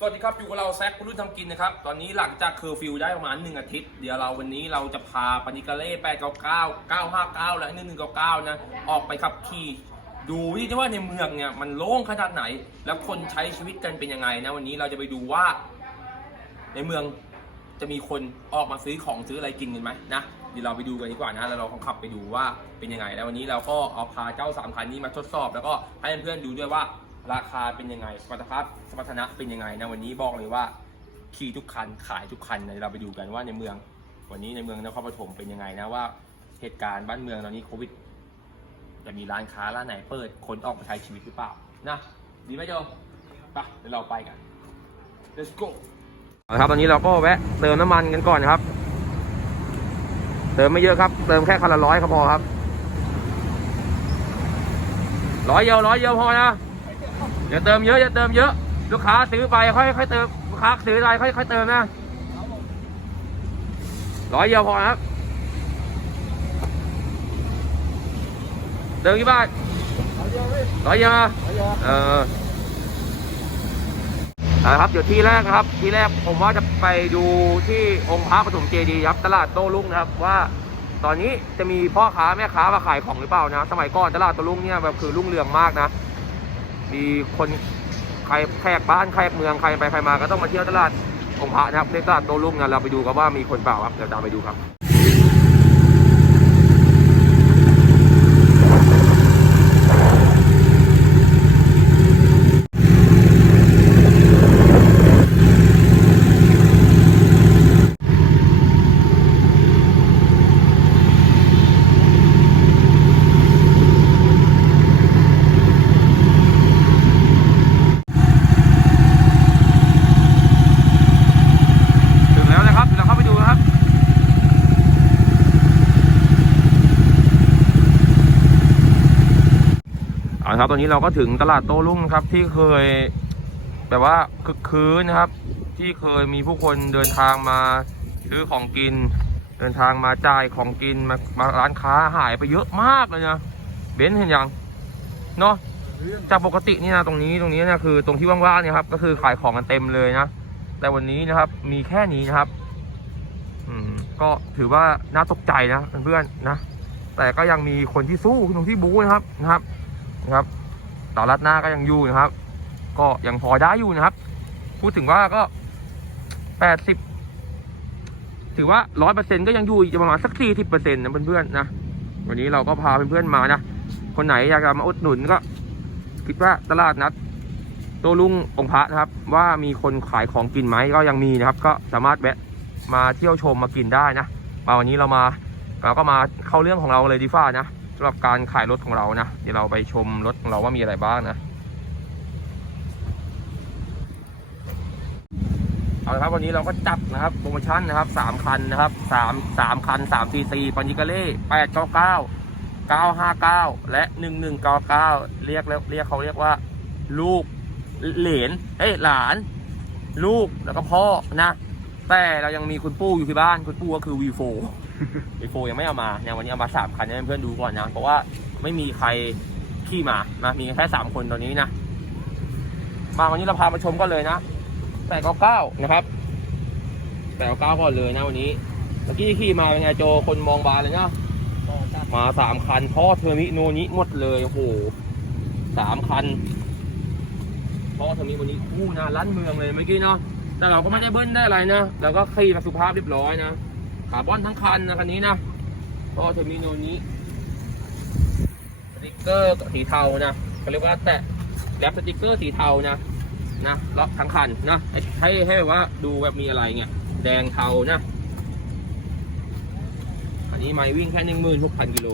สวัสดีครับ อยู่กับเราแซคคุณรุ่นทำกินนะครับ ตอนนี้หลังจากเคอร์ฟิวได้ประมาณหนึ่งอาทิตย์ เดี๋ยวเราวันนี้เราจะพาปานิกาเล่899 959 และ 1199 นะ ออกไปขับขี่ดูที่ว่าในเมืองเนี่ยมันโล่งขนาดไหน แล้วคนใช้ชีวิตกันเป็นยังไงนะวันนี้เราจะไปดูว่า ในเมืองจะมีคนออกมาซื้อของซื้ออะไรกินกันไหมนะเดี๋ยวเราไปดูกันดีกว่านะแล้วเราขับไปดูว่าเป็นยังไงแล้ววันนี้เราก็เอาพาเจ้าสามคันนี้มาทดสอบ แล้วก็ให้เพื่อนๆดูด้วยว่า ราคาเป็นยังไงสมรรถภาพสมรรถนะเป็นยังไงนะวันนี้บอกเลยว่าขี่ทุกคันขายทุกคันนะเราไปดูกันว่าในเมือง วันนี้ในเมืองนครปฐมเป็นยังไงนะว่าเหตุการณ์บ้านเมืองตอนนี้โควิด จะมีร้านค้าร้านไหนเปิดคนออกมาใช้ชีวิตหรือเปล่านะดีไหมโจไปเดี๋ยวเราไปกัน let's go ครับตอนนี้เราก็แวะเติมน้ำมันกันก่อนครับ เติมไม่เยอะครับ เติมแค่คันละร้อยก็พอครับร้อยเดียวร้อยเดียวพอนะ อย่าเติมเยอะอย่าเติมเยอะ ลูกค้าซื้อไปค่อยค่อยเติมลูกค้าซื้ออะไรค่อยค่อยเติมนะร้อยเดียวพอนะครับเติมกี่บาทร้อยเดียวนะเออนะครับเดี๋ยวที่แรกนะครับ ที่แรกผมว่าจะไปดูที่องค์พระปฐมเจดีย์ครับ ตลาดโต้รุ่งนะครับว่า ตอนนี้จะมีพ่อค้าแม่ค้ามาขายของหรือเปล่านะ สมัยก่อนตลาดโต้รุ่งเนี่ยแบบคือรุ่งเรืองมากนะ มีคนใครแขกบ้านแขกเมืองใครไปใครมาก็ต้องมาเที่ยวตลาดองค์พระนะครับในตลาดโตลุ่งนะเราไปดูกันว่ามีคนเปล่าครับเดี๋ยวตามไปดูครับ ถึงแล้วนะครับเดี๋ยวเราเข้าไปดูนะครับ เอาละครับ ตอนนี้เราก็ถึงตลาดโต้รุ่งนะครับที่เคยแบบว่าคึกคืนนะครับ ที่เคยมีผู้คนเดินทางมาซื้อของกิน เดินทางมาจ่ายของกินมามาร้านค้าหายไปเยอะมากเลยนะเบนซ์เห็นยังเนาะจากปกตินี่นะตรงนี้ตรงนี้นี่ยคือ ตรงที่ว่างๆเนี่ยครับ ก็คือขายของกันเต็มเลยนะแต่วันนี้นะครับ มีแค่นี้นะครับอืมก็ถือว่าน่าตกใจนะเพื่อนๆนะ แต่ก็ยังมีคนที่สู้ตรงที่บู๊นะครับนะครับนะครับ ต่อรัดหน้าก็ยังอยู่นะครับ ก็ยังพอได้อยู่นะครับ พูดถึงว่าก็แปดสิบถือว่าร้อยเปอร์เซ็นก็ยังอยู่ประมาณสักสี่สิบเปอร์เซ็นต์นะเพื่อนๆนะวันนี้เราก็พาเพื่อนๆมานะคนไหนอยากจะมาอุดหนุนก็ คิดว่าตลาดนัดโตลุงองค์พระนะครับ ว่ามีคนขายของกินไหมก็ยังมีนะครับ ก็สามารถแวะมาเที่ยวชมมากินได้นะมาวันนี้เรามาเราก็มาเข้าเรื่องของเราเลยดีฟ้านะ สำหรับการขายรถของเรานะ เดี๋ยวเราไปชมรถของเราว่ามีอะไรบ้างนะ เอาละครับวันนี้เราก็จับนะครับโปรโมชั่นนะครับสามคันนะครับสามสามคันสามซีซีปันยิกาเล่แปดเก้าเก้าเก้าห้าเก้าและหนึ่งหนึ่งเก้าเก้าเรียกแล้วเรียกเขาเรียกว่า ลูกเหลนเอ้ยหลาน ลูกแล้วก็พ่อนะ แต่เรายังมีคุณปู่อยู่ที่บ้านคุณปู่ก็คือ V4 V4 ยังไม่เอามาเนี่ยวันนี้เอามาสามคันให้เพื่อนดูก่อนนะเพราะว่าไม่มีใครขี่มานะมีแค่สามคนตอนนี้นะมาวันนี้เราพามาชมกันเลยนะแปดเก้าเก้านะครับแปดเก้าเก้าก่อนเลยนะวันนี้เมื่อกี้ขี่มาเป็นไงโจคนมองบานเลยเนาะมาสามคันพ่อเทอร์มิโนนี้หมดเลยโอ้โหสามคันพราะว่าทางนี้วันนี้คู่นะลั่นเมืองเลยเมื่อกี้เนาะแต่เราก็ไม่ได้เบิ้ลได้อะไรนะเราก็ขี่แบบสุภาพเรียบร้อยนะ คาร์บอนทั้งคันนะคันนี้นะเพราะว่าเทอร์มิโนนี้สติกเกอร์สีเทานะเขาเรียกว่าแตะแรปสติกเกอร์สีเทานะนะล็อกทั้งคันนะให้ให้แบบว่าดูแบบมีอะไรเงี้ยแดงเทานะอันนี้ไม่วิ่งแค่หนึ่งหมื่นหกพันกิโล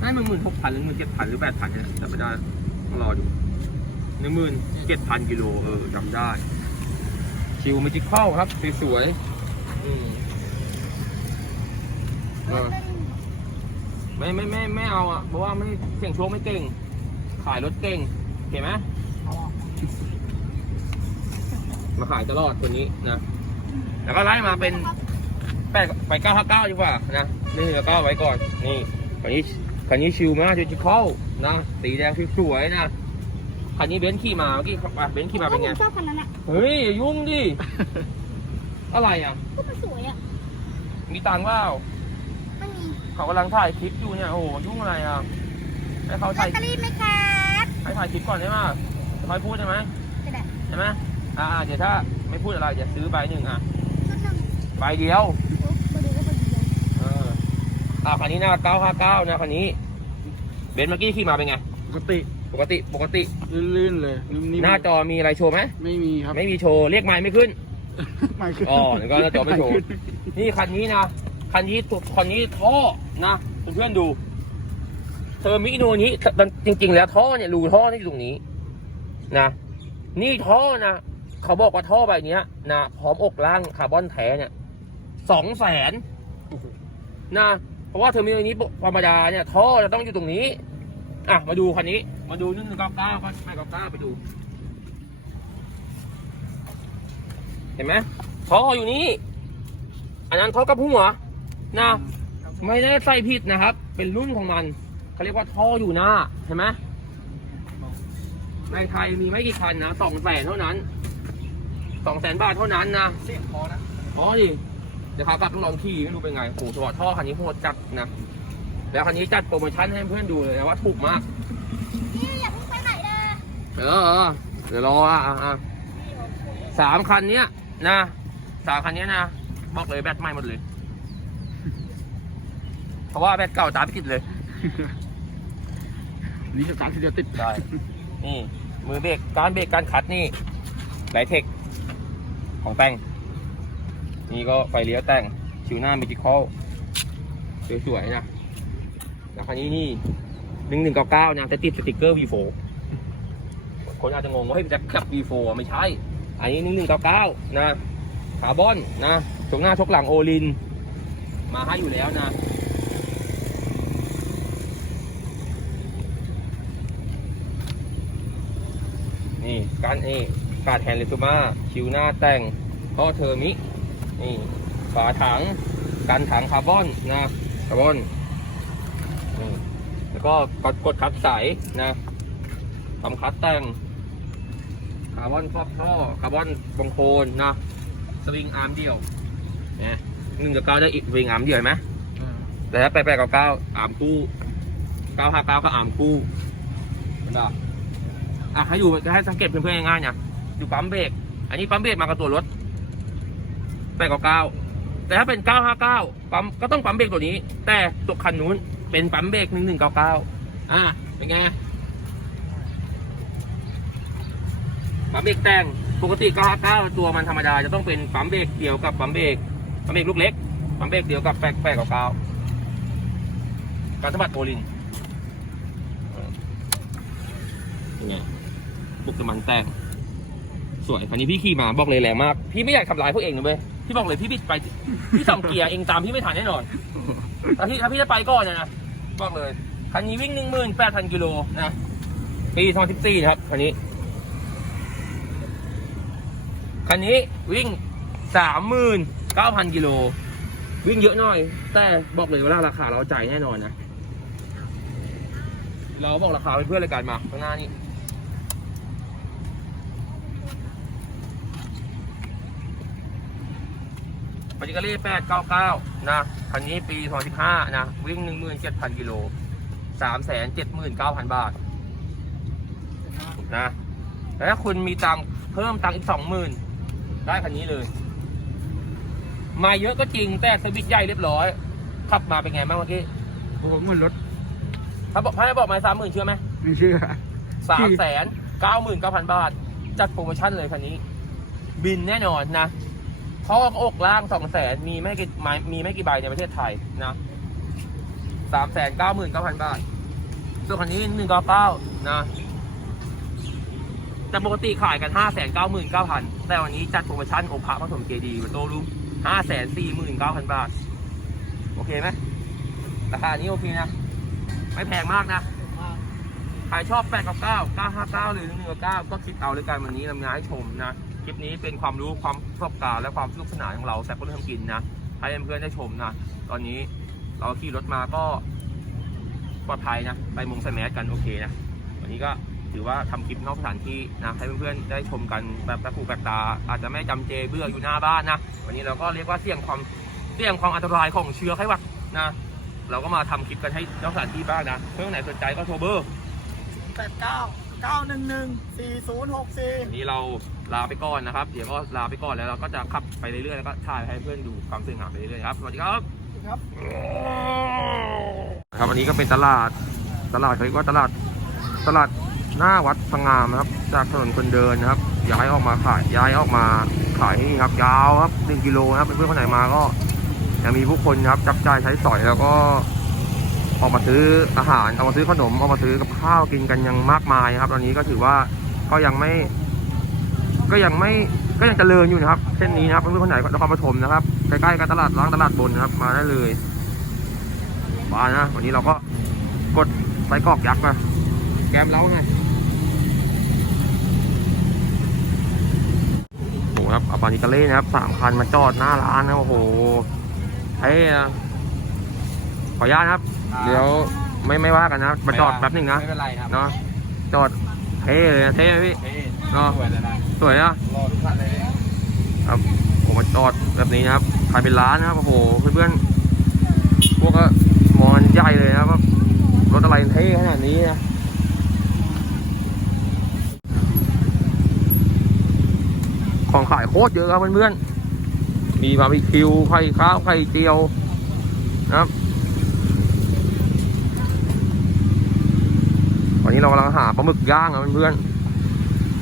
ให้มันหมื่นหกพันหรือหมื่นเจ็ดพันหรือแปดพันเนี่ยแต่ไม่ได้ต้องรอดูหนึ่งหมื่นเจ็ดพันกิโลเออจำได้ ชิวมิจิคอลครับ สวยๆอืม ไม่ไม่ไม่ไม่เอาอะเพราะว่าไม่เสี่ยงโชคไม่เก่ง ขายรถเก่งเห็นไหมมาขายตลอดตัวนี้นะแล้วก็ไล่มาเป็นแปดไปเก้าห้าเก้าดีกว่านะนี่แล้วก็ไว้ก่อนนี่คันนี้คันนี้ชิวมากจิคอลนะสีแดงสวยๆนะคันนี้เบนซ์ขี่มาเมื่อกี้อะเบนซ์ขี่มาเป็นไงผมชอบคันนั้นอะเฮ้ยอย่ายุ่งดิอะไรอะก็มันสวยอะมีตังค์เปล่าไม่มี เขากำลังถ่ายคลิปอยู่เนี่ยโอ้โหยุ่งอะไรอะให้เขาลอถ่าตยเตอรี่ไหมครับให้ถ่ายคลิปก่อนได้ไหมค่อยพูดได้ไหมจะได้ใช่ไหมอ่าเดี๋ยวถ้าไม่พูดอะไรเดี๋ยวซื้อใบหนึ่งอะชุดหนึ่งใบเดียวโอ้มาดูก็พอดีเลยเอออ่าคันนี้หน้า959นะคันนี้เบนซ์เมื่อกี้ขี่มาเป็นไงปกติปกติปกติลื่นๆเลยนิ่มๆหน้าจอมีอะไรโชว์ไหมไม่มีครับ ไม่มีโชว์เรียกไม้ไม่ขึ้น ไม่ขึ้นอ๋อเดี๋ยวก็หน้าจอไม่โชว์ นี่คันนี้นะ คันนี้ถูกคันนี้ท่อนะเพื่อนๆดู เทอร์มิโนนี้จริง ๆ แล้วท่อเนี่ยรูท่อนี่อยู่ตรงนี้นะ นี่ท่อนะเขาบอกว่าท่อใบเนี้ยนะพร้อมอกล่างคาร์บอนแท้เนี่ยสองแสนนะเพราะว่าเทอร์มิโนนี้ธรรมดาเนี่ยท่อจะต้องอยู่ตรงนี้อะมาดูคันนี้ มาดูนึ่งเก้าเก้าไม่เก้าเก้าไปดู เห็นไหมท่ออยู่นี่อันนั้นท่อกับหัว นะไม่ได้ใส่ผิดนะครับ เป็นรุ่นของมันเขาเรียกว่าท่ออยู่หน้าเห็นไหมในไทยมีไม่กี่คันนะสองแสนเท่านั้นสองแสนบาทเท่านั้นนะเสียงพอนะพอดิเดี๋ยวขากลับต้องลองขี่ไม่รู้เป็นไงโอ้โหสปอร์ตท่อคันนี้โหดจัดนะ แล้วคันนี้จัดโปรโมชั่นให้เพื่อนดูเลยนะว่าถูกมากนี่อย่าเพิ่งไปไหนนะเออเออเดี๋ยวรออะอะอะสามคันเนี้ยนะสามคันเนี้ยนะบอกเลยแบตใหม่หมดเลย เพราะว่าแบตเก่าตามไปติดเลยนี่สตาร์ททีเดียวติดได้นี่ มือเบรกการเบรกการคัดนี่ไลเทคของแต่ง นี่ก็ไฟเลี้ยวแต่งชิวหน้ามิจิคอลสวยๆนะแล้วคันนี้นี่หนึ่งหนึ่งเก้าเก้านะจะติดสติกเกอร์ V4 คนอาจจะงงว่าเฮ้ยมันจะขับ V4 อะไม่ใช่ อันนี้หนึ่งหนึ่งเก้าเก้านะคาร์บอนนะชกหน้าชกหลังโอลิน มาให้อยู่แล้วนะ นี่การนี่การแฮนเลตูมาคิวหน้าแต่งท่อเทอร์มินี่ฝาถังกันถังคาร์บอนนะคาร์บอนนี่แล้วก็กดกดคัดใสนะทำคัดแต่งคาร์บอนครอบท่อคาร์บอนบงโคนนะสวิงอาร์มเดียวนะหนึ่งกับเก้าได้อีกสวิงอาร์มเดียวไหมแต่ถ้าแปดแปดก้าเก้าอาร์มคู่เก้าห้าเก้าก็อาร์มคู่นะ อะให้อยู่ให้สังเกตเพื่อนๆง่ายๆเนี่ยอยู่ปั๊มเบรกอันนี้ปั๊มเบรกมากับตัวรถแปดก้าเก้าแต่ถ้าเป็นเก้าห้าเก้าปั๊มก็ต้องปั๊มเบรกตัวนี้ แต่ตัวคันนู้นเป็นปั๊มเบรกหนึ่งหนึ่งเก้าเก้าอะเป็นไงปั๊มเบรกแต่งปกติเก้าห้าเก้าตัวมันธรรมดาจะต้องเป็นปั๊มเบรกเดียวกับปั๊มเบรกปั๊มเบรกลูกเล็กปั๊มเบรกเดียวกับแปดแปดก้าเก้าการสะบัดโอลินเป็นไงุกน้ำมันแต่งสวยคันนี้พี่ขี่มาบอกเลยแรงมาก พี่ไม่อยากทำลายพวกเองนะเว้ยพี่บอกเลยพี่บิดไปพี่ส่องเกียร์เองตามพี่ไม่ทันแน่นอนถ้าพี่ถ้าพี่จะไปก่อนนะนะบอกเลยคันนี้วิ่งหนึ่งหมื่นแปดพันกิโลนะปีสองสิบสี่นะครับคันนี้คันนี้วิ่งสามหมื่นเก้าพันกิโลวิ่งเยอะหน่อย แต่บอกเลยว่าราคาเราจ่ายแน่นอนนะ เราบอกราคาเพื่อนรายการมาข้างหน้านี้ ปาจิการี่899นะคันนี้ปี2015นะ วิ่ง17,000กิโล379,000บาทนะแต่ถ้าคุณมีตังค์เพิ่มตังค์อีก20,000ได้คันนี้เลย มาเยอะก็จริงแต่สวิตช์ใหญ่เรียบร้อย ขับมาเป็นไงบ้างเมื่อกี้ผมเหมือนรถถ้าบอกถ้าบอกมาสามหมื่นเชื่อไหมไม่เชื่อสามแสนเก้าหมื่นเก้าพันบาท จัดโปรโมชั่นเลยคันนี้ บินแน่นอนนะ ท่อกล่างสองแสนมีไม่กี่ไม้มีไม่กี่ใบในประเทศไทยนะสามแสนเก้าหมื่นเก้าพันบาท ส่วนคันนี้หนึ่งเก้าเก้านะแต่ปกติขายกันห้าแสนเก้าหมื่นเก้าพันแต่วันนี้จัดโปรโมชั่นโอภาผสมเจดีบนโตรูมห้าแสนสี่หมื่นเก้าพันบาท โอเคไหมราคานี้โอเคนะ ไม่แพงมากนะใครชอบ8 9 9 9 5 9หรือ1 9ก็คิดเอาเลยกันวันนี้นำงานให้ชมนะค ลิปนี้เป็นความรู้ความประสบการณ์และความสนุกสนานของเราแต่ก็เรื่องทำกินนะให้เพื่อนๆได้ชมนะ ตอนนี้เราขี่รถมาก็ปลอดภัยนะ ไปมุงสแมสกันโอเคนะวันนี้ก็ถือว่าทำคลิปนอกสถานที่นะให้เพื่อนๆได้ชมกันแบบแบบผูแบบตา อาจจะไม่จำเจเบื่ออยู่หน้าบ้านนะ วันนี้เราก็เรียกว่าเสี่ยงความเสี่ยงความอันตรายของเชื้อไข้หวัดนะ เราก็มาทำคลิปกันให้นอกสถานที่บ้างนะเพื่อนไหนสนใจก็โทรเบอร์แปดเก้าเก้าหนึ่งหนึ่งสี่ศูนย์หกสี่วันนี้เรา ลาไปก่อนนะครับ เดี๋ยวก็ลาไปก่อนแล้วเราก็จะขับไปเรื่อยๆแล้วก็ถ่ายให้เพื่อนดูความสวยงามไปเรื่อยๆครับ สวัสดีครับ ครับ ครับ อันนี้ก็เป็นตลาด ตลาดเขาเรียกว่าตลาด ตลาดหน้าวัดสงามนะครับ จากถนนคนเดินนะครับ ย้ายออกมาขาย ย้ายออกมาขายที่นี่ครับ ยาวครับหนึ่งกิโลนะครับ เพื่อนๆคนไหนมาก็ยังมีผู้คนครับ จับจ่ายใช้สอยแล้วก็ออกมาซื้ออาหาร ออกมาซื้อขนม ออกมาซื้อกับข้าวกินกันยังมากมายครับ ตอนนี้ก็ถือว่าก็ยังไม่ ก็ยังไม่ก็ยังเจริญอยู่นะครับ เส้นนี้นะครับเพื่อนๆคนไหนก็นครปฐมนะครับใกล้ๆกับตลาดล้างตลาดบนนะครับ มาได้เลยมานะวันนี้เราก็กดไส้กรอกยักษ์มาแกมเล้าไงโอ้โหครับอาปานิกาเล่นะครับสามคันมาจอดหน้าร้านนะโอ้โหเฮ้ยนะขออนุญาตนะครับ เดี๋ยวไม่ไม่ว่ากันนะมาจอดแป๊บหนึ่งนะไม่เป็นไรครับเนาะจอดเท่เลยนะเท่ไหมพี่ เฮ้ยเนาะสวยเลยนะสวยอะรอทุกท่านเลยครับผมมาจอดแบบนี้นะครับขายเป็นร้านนะครับโอ้โหเพื่อนๆพวกก็มองกันใหญ่เลยนะครับว่ารถอะไรเท่ขนาดนี้นะของขายโคตรเยอะครับเพื่อนๆ มีบาร์บีคิว ไข่ข้าว ไข่เจียวนะครับวันนี้เรากำลังหาปลาหมึกย่างครับเพื่อนๆ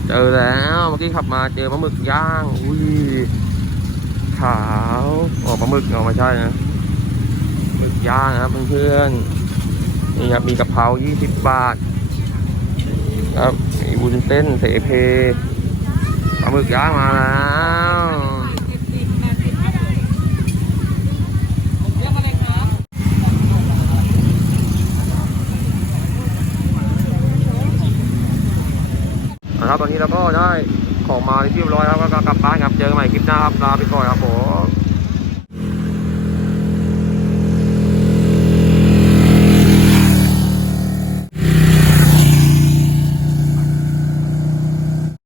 เจอแล้วเมื่อกี้ขับมาเจอปลาหมึกย่าง อุ้ยขาวออกปลาหมึกเอาไม่ใช่นะหมึกย่างนะครับเพื่อนๆนี่ครับมีกะเพรา20 บาทครับมีบุญเส้นเสเพปลาหมึกย่างมาแล้ว นะครับตอนนี้เราก็ได้ของมาที่เรียบร้อยครับก็กลับบ้านครับเจอกันใหม่คลิปหน้าครับลาไปก่อนครับผม